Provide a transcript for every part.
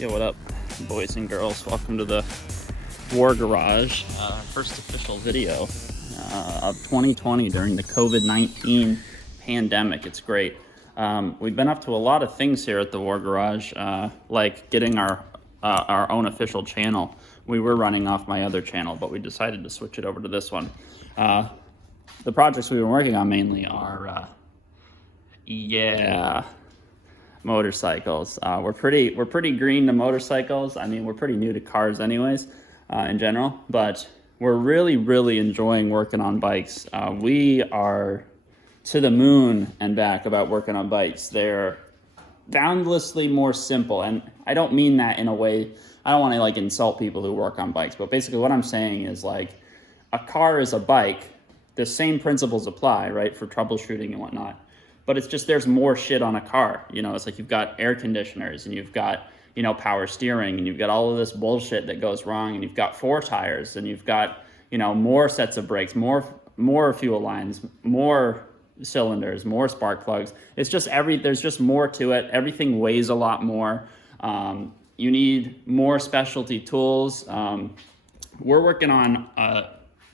Yo, what up, boys and girls? Welcome to the War Garage, first official video of 2020 during the COVID-19 pandemic. It's great. We've been up to a lot of things here at the War Garage, like getting our own official channel. We were running off my other channel, but we decided to switch it over to this one. The projects we've been working on mainly are, motorcycles. We're pretty green to motorcycles. I mean, we're pretty new to cars anyways, in general, but we're really enjoying working on bikes. We are to the moon and back about working on bikes. They're boundlessly more simple, and I don't mean that in a way, I don't want to like insult people who work on bikes, but basically what I'm saying is like a car is a bike. The same principles apply, right, for troubleshooting and whatnot. But it's just there's more shit on a car. You know, it's like you've got air conditioners and you've got, you know, power steering and you've got all of this bullshit that goes wrong, and you've got 4 tires and you've got, you know, more sets of brakes, more fuel lines, more cylinders, more spark plugs. It's just there's just more to it. Everything weighs a lot more. You need more specialty tools. We're working on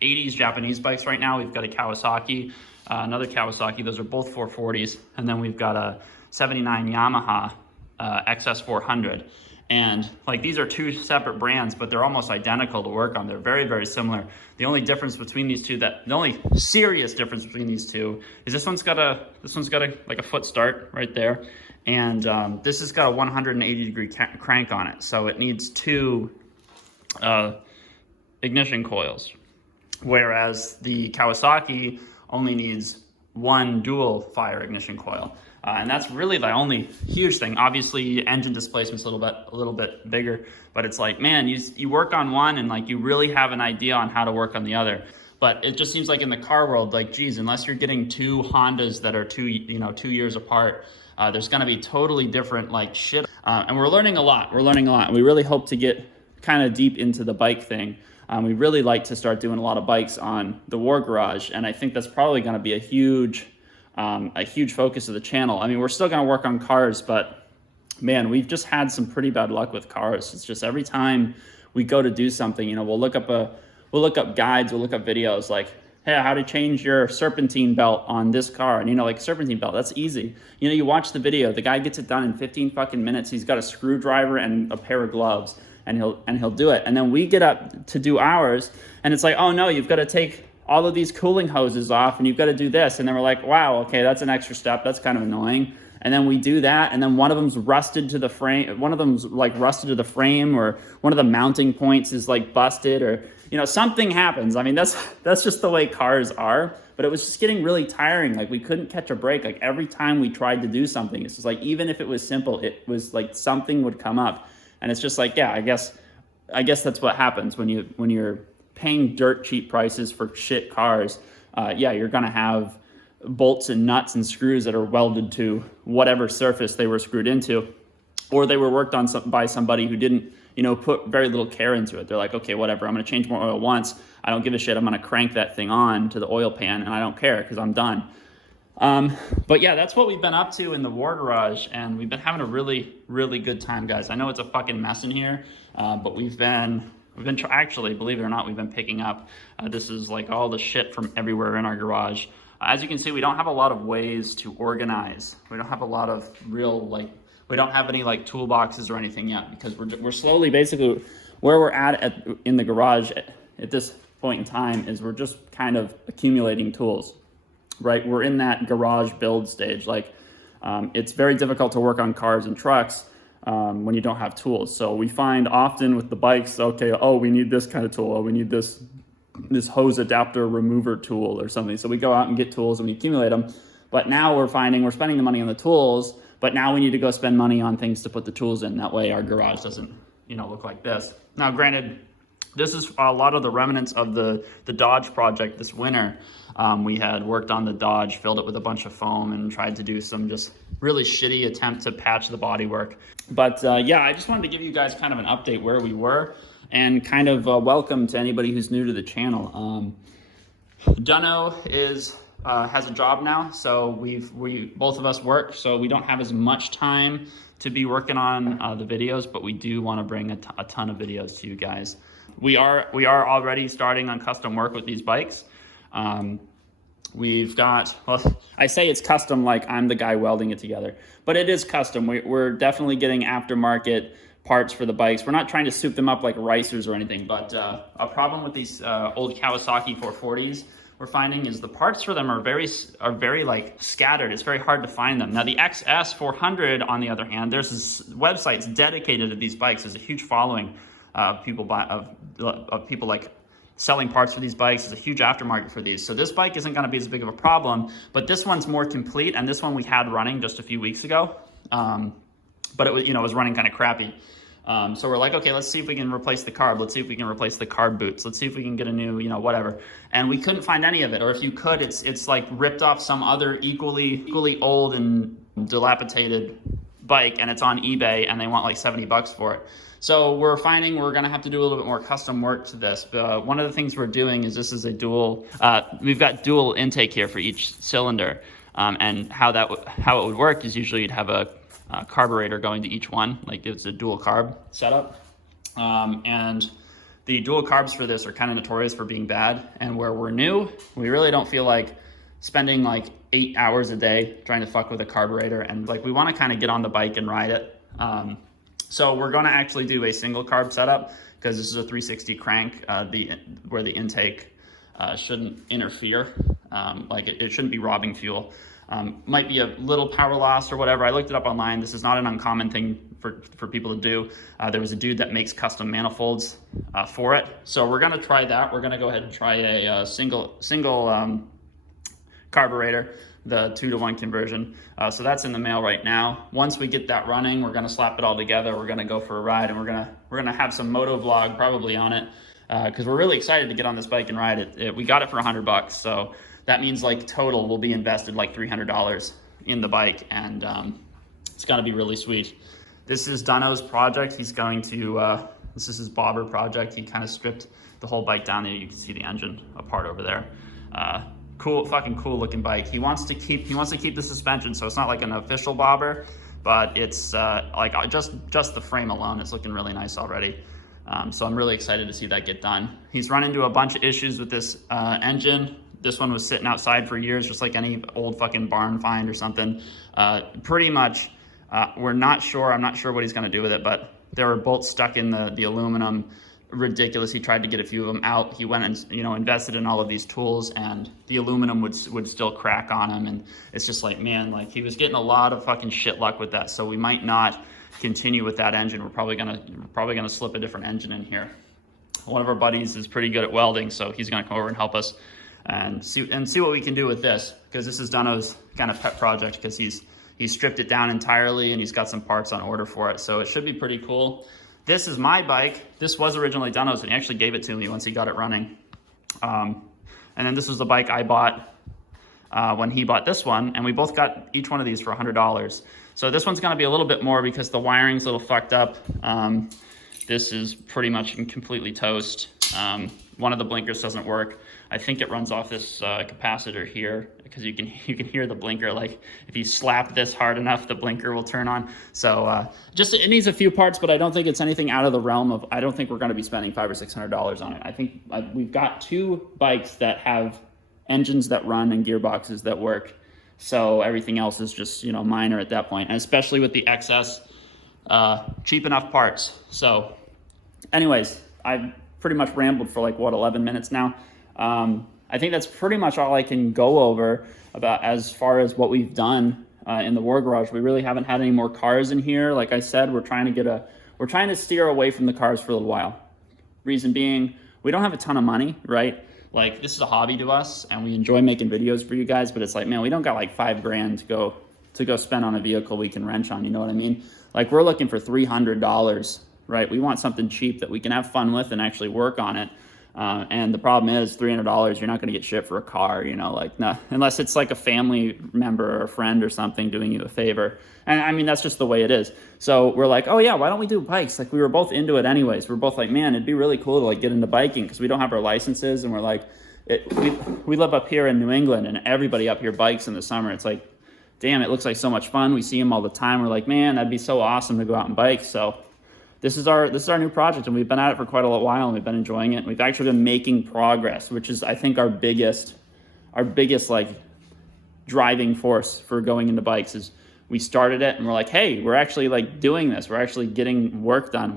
80s Japanese bikes right now. We've got a Kawasaki, another Kawasaki. Those are both 440s. And then we've got a 79 Yamaha XS440. And like these are 2 separate brands, but they're almost identical to work on. They're very similar. The only difference between these two, the only serious difference between these two is this one's got a like a foot start right there. And this has got a 180-degree crank on it. So it needs 2 ignition coils, whereas the Kawasaki only needs 1 dual fire ignition coil. And that's really the only huge thing. Obviously, engine displacement's a little bit bigger, but it's like, man, you work on one and like you really have an idea on how to work on the other. But it just seems like in the car world, like, geez, unless you're getting 2 Hondas that are 2 years apart, there's gonna be totally different like shit. And we're learning a lot. We really hope to get kind of deep into the bike thing. We really like to start doing a lot of bikes on the War Garage, and I think that's probably going to be a huge focus of the channel. I mean, we're still going to work on cars, but man, we've just had some pretty bad luck with cars. It's just every time we go to do something, you know, we'll look up guides, we'll look up videos like, hey, how to change your serpentine belt on this car, and you know, like serpentine belt, that's easy. You know, you watch the video, the guy gets it done in 15 fucking minutes. He's got a screwdriver and a pair of gloves. And he'll do it. And then we get up to do ours, and it's like, oh no, you've got to take all of these cooling hoses off, and you've got to do this. And then we're like, wow, okay, that's an extra step. That's kind of annoying. And then we do that, and then one of them's rusted to the frame. One of them's like rusted to the frame, or one of the mounting points is like busted, or you know, something happens. I mean, that's just the way cars are. But it was just getting really tiring. Like we couldn't catch a break. Like every time we tried to do something, it's just like even if it was simple, it was like something would come up. And it's just like, yeah, I guess that's what happens when you're paying dirt cheap prices for shit cars. Yeah, you're gonna have bolts and nuts and screws that are welded to whatever surface they were screwed into, or they were worked on by somebody who didn't, you know, put very little care into it. They're like, okay, whatever, I'm gonna change more oil once. I don't give a shit. I'm gonna crank that thing on to the oil pan, and I don't care because I'm done. But yeah, that's what we've been up to in the War Garage, and we've been having a really good time, guys. I know it's a fucking mess in here, but we've been actually, believe it or not, we've been picking up. This is like all the shit from everywhere in our garage. As you can see, we don't have a lot of ways to organize. We don't have a lot of we don't have any like toolboxes or anything yet, because we're slowly, basically where we're at in the garage at this point in time is we're just kind of accumulating tools. Right, we're in that garage build stage. Like, it's very difficult to work on cars and trucks when you don't have tools. So we find often with the bikes, okay, oh, we need this kind of tool. Oh, we need this hose adapter remover tool or something. So we go out and get tools and we accumulate them. But now we're finding we're spending the money on the tools, but now we need to go spend money on things to put the tools in. That way our garage doesn't, you know, look like this. Now, granted, this is a lot of the remnants of the Dodge project this winter. We had worked on the Dodge, filled it with a bunch of foam, and tried to do some just really shitty attempt to patch the bodywork. But yeah, I just wanted to give you guys kind of an update where we were, and kind of welcome to anybody who's new to the channel. Dunno is has a job now, so we both of us work, so we don't have as much time to be working on the videos, but we do want to bring a ton of videos to you guys. We are already starting on custom work with these bikes. We've got, well, I say it's custom like I'm the guy welding it together, but it is custom. We're definitely getting aftermarket parts for the bikes. We're not trying to soup them up like ricers or anything, but a problem with these old Kawasaki 440s we're finding is the parts for them are very like scattered. It's very hard to find them. Now the XS400, on the other hand, there's this websites dedicated to these bikes. There's a huge following of people like selling parts for these bikes. There's a huge aftermarket for these. So this bike isn't going to be as big of a problem, but this one's more complete, and this one we had running just a few weeks ago. But it was, it was running kind of crappy. So we're like, okay, let's see if we can replace the carb. Let's see if we can replace the carb boots. Let's see if we can get a new, whatever. And we couldn't find any of it. Or if you could, it's like ripped off some other equally old and dilapidated bike, and it's on eBay, and they want like $70 for it. So we're finding we're gonna have to do a little bit more custom work to this. One of the things we're doing is this is a dual, we've got dual intake here for each cylinder. And how it would work is usually you'd have a carburetor going to each one, like it's a dual carb setup. And the dual carbs for this are kind of notorious for being bad. And where we're new, we really don't feel like spending like 8 hours a day trying to fuck with a carburetor. And like, we want to kind of get on the bike and ride it. So we're going to actually do a single carb setup because this is a 360 crank, where the intake shouldn't interfere. Like it shouldn't be robbing fuel. Might be a little power loss or whatever. I looked it up online. This is not an uncommon thing for people to do. There was a dude that makes custom manifolds for it. So we're gonna try that. We're gonna go ahead and try a single carburetor, the 2-to-1 conversion. So that's in the mail right now. Once we get that running, we're gonna slap it all together. We're gonna go for a ride, and we're gonna have some moto vlog probably on it, because we're really excited to get on this bike and ride it. We got it for $100, so that means like total will be invested like $300 in the bike, and it's gonna be really sweet. This is Dunno's project. He's going to, this is his bobber project. He kind of stripped the whole bike down there. You can see the engine apart over there. Fucking cool looking bike. He wants to keep the suspension, so it's not like an official bobber, but it's like just the frame alone is looking really nice already. So I'm really excited to see that get done. He's run into a bunch of issues with this engine. This one was sitting outside for years, just like any old fucking barn find or something. Pretty much, we're not sure. I'm not sure what he's going to do with it, but there were bolts stuck in the aluminum. Ridiculous. He tried to get a few of them out. He went and invested in all of these tools, and the aluminum would still crack on him. And it's just like, man, like he was getting a lot of fucking shit luck with that. So we might not continue with that engine. We're probably gonna slip a different engine in here. One of our buddies is pretty good at welding, so he's gonna come over and help us and see what we can do with this, because this is Dunno's kind of pet project, because he's stripped it down entirely and he's got some parts on order for it, so it should be pretty cool. This is my bike. This was originally Dunno's, and he actually gave it to me once he got it running. And then this was the bike I bought when he bought this one, and we both got each one of these for $100. So this one's gonna be a little bit more because the wiring's a little fucked up. This is pretty much completely toast. One of the blinkers doesn't work. I think it runs off this capacitor here, because you can hear the blinker. Like if you slap this hard enough, the blinker will turn on. So just it needs a few parts, but I don't think it's anything out of the realm of. I don't think we're going to be spending $500 or $600 on it. I think we've got 2 bikes that have engines that run and gearboxes that work. So everything else is just minor at that point, and especially with the XS, cheap enough parts. So, anyways, I've pretty much rambled for like 11 minutes now. I think that's pretty much all I can go over about as far as what we've done in the War Garage. We really haven't had any more cars in here. Like I said, we're trying to steer away from the cars for a little while. Reason being, we don't have a ton of money, right? Like this is a hobby to us, and we enjoy making videos for you guys. But it's like, man, we don't got like $5 grand to go spend on a vehicle we can wrench on. You know what I mean? Like we're looking for $300, right? We want something cheap that we can have fun with and actually work on it. And the problem is $300, you're not going to get shit for a car, like no, unless it's like a family member or a friend or something doing you a favor. And I mean, that's just the way it is. So we're like, oh yeah, why don't we do bikes? Like we were both into it anyways. We're both like, man, it'd be really cool to like get into biking, because we don't have our licenses, and we're like, we live up here in New England, and everybody up here bikes in the summer. It's like, damn, it looks like so much fun. We see them all the time. We're like, man, that'd be so awesome to go out and bike. So this is our new project, and we've been at it for quite a while, and we've been enjoying it. We've actually been making progress, which is, I think, our biggest like driving force for going into bikes. Is we started it and we're like, hey, we're actually like doing this. We're actually getting work done.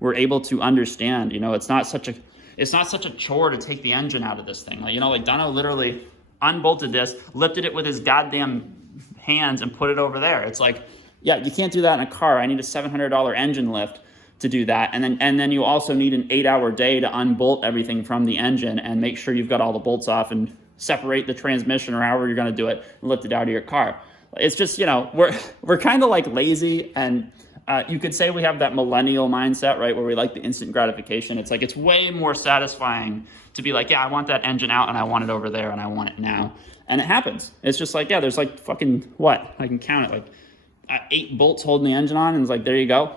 We're able to understand, you know, it's not such a chore to take the engine out of this thing. Like, you know, like Dono literally unbolted this, lifted it with his goddamn hands and put it over there. It's like, yeah, you can't do that in a car. I need a $700 engine lift to do that. And then you also need an 8-hour day to unbolt everything from the engine and make sure you've got all the bolts off and separate the transmission or however you're going to do it and lift it out of your car. It's just, you know, we're kind of like lazy, and you could say we have that millennial mindset, right, where we like the instant gratification. It's like, it's way more satisfying to be like, yeah, I want that engine out and I want it over there and I want it now. And it happens. It's just like, yeah, there's like fucking, what? I can count it, like 8 bolts holding the engine on, and it's like, there you go.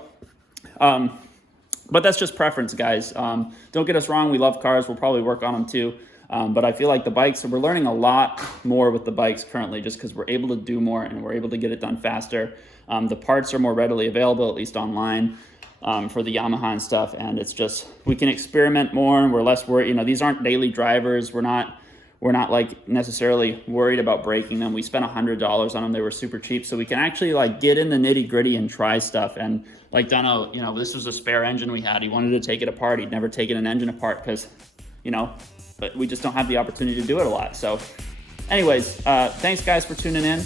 But that's just preference, guys. Don't get us wrong. We love cars. We'll probably work on them too. But I feel like the bikes, we're learning a lot more with the bikes currently, just because we're able to do more and we're able to get it done faster. The parts are more readily available, at least online, for the Yamaha and stuff. And it's just, we can experiment more, and we're less worried. You know, these aren't daily drivers. We're not like necessarily worried about breaking them. We spent $100 on them. They were super cheap. So we can actually like get in the nitty gritty and try stuff. And like Dono, you know, this was a spare engine we had. He wanted to take it apart. He'd never taken an engine apart because, you know, but we just don't have the opportunity to do it a lot. So anyways, thanks guys for tuning in.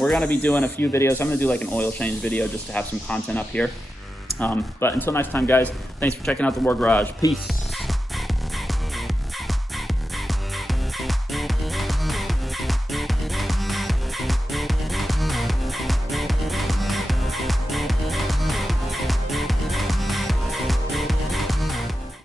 We're going to be doing a few videos. I'm going to do like an oil change video just to have some content up here. But until next time, guys, thanks for checking out the War Garage. Peace.